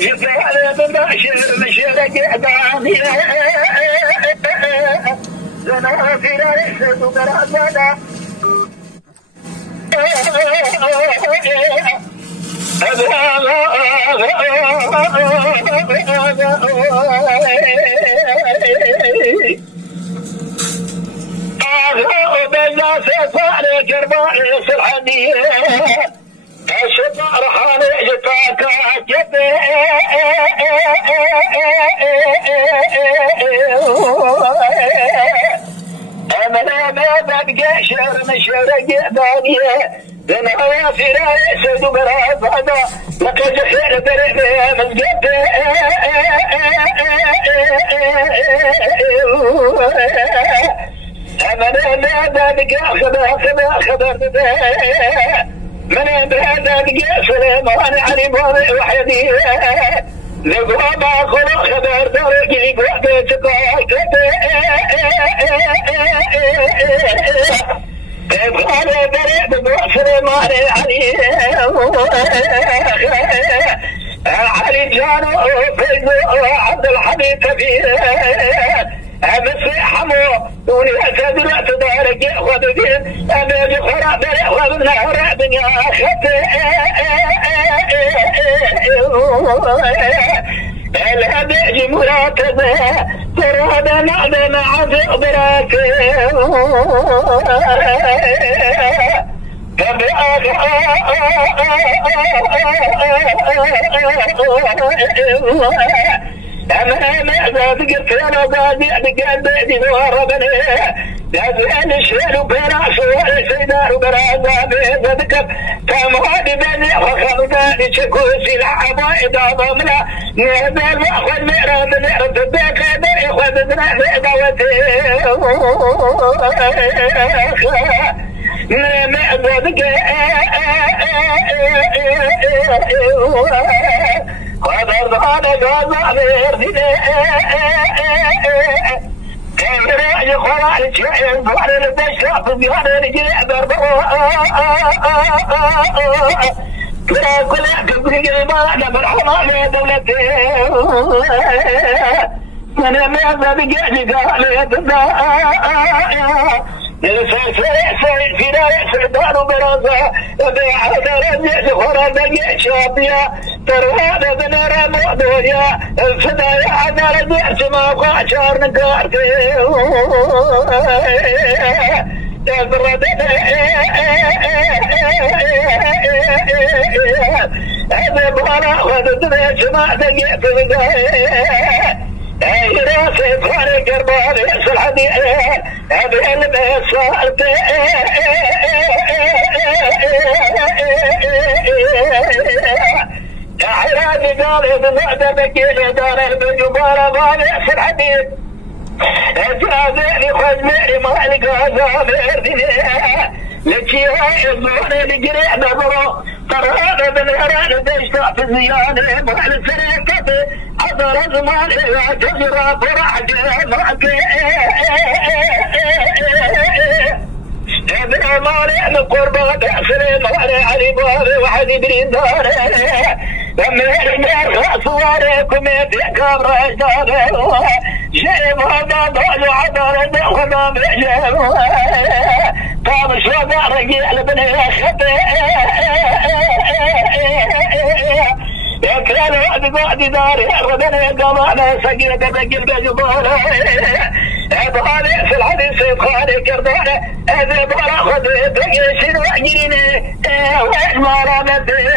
يفعل بباشر مشرق إعدامي لنا في رئيسة براسنا بالله سفار كربان الحديد الشطار حالي جتاك جبي أمنا ما بقى شر مشرق دانية دنيا في رأس دبرة بعد لقد خير برمي من جبي أمنا ما بقى خبر من بهذا الجسر وانا علي بوضع وحدي لقوا ما خلق خبر درجي قوة تقال ابغالي بريد بوصر ماري علي جانو بيضو عبد الحميد كبير أمسي حمو ولي أسد الأعتدار جيخوة بين أمي خراب بريخوة من هراب يا أخي الهدي مراتبة تراد نعدم عزق براكي أنا ذاك أنا قاعد قاعد وهربني لازم الشيل وبراس والسيدار وبراس ذكر كم هذه بني وخمداني شكوسي لعبا إذا ضمنا نهدل وأخذ نعرض البيك يأخذ ذنب دوتي ذاك قدر أنا جازع بيرتدي كاميرا يخلع الشيء وعلى الدشاف بيانا رجع بربو كل قلبانا بالحرام دولتي من ماذا بجاني قال يتباع سيء في رأس دار برازة بيع درجة خرا دقيق شابية ترواد بنرى مؤدوية الفدايا درجة ما قاشر نقارتي تبردنا هذا بغلا خذتنا شما دقيق فدايا راسي بخاري كربان يسل حديث هذا اللي صارت حرادي قال بمعدة بكيلي دار البجبارة ما يسل حديث جازيني خذ ميري مالك هذا بردني لكي هاي الزوني لقريع نظره ترى هذا بالهران ديشتا في الزيادة مال السريكة حضر زمان إذا جزرة فرح معك ابن مالي من قربات أسري مالي علي بابي وحد يدرين داري لما يرمي خاصواريكم يتكام رجداري جيب هذا دول عدار دخل بجيب طاب شوضع رجيل بني خطي كان وعد داري ربنا قضانا سقيت بقل بجبارة هذا في الحديث خالي كردانة هذا بلا خذ بقي شنو عجيني وإيش ما رمتي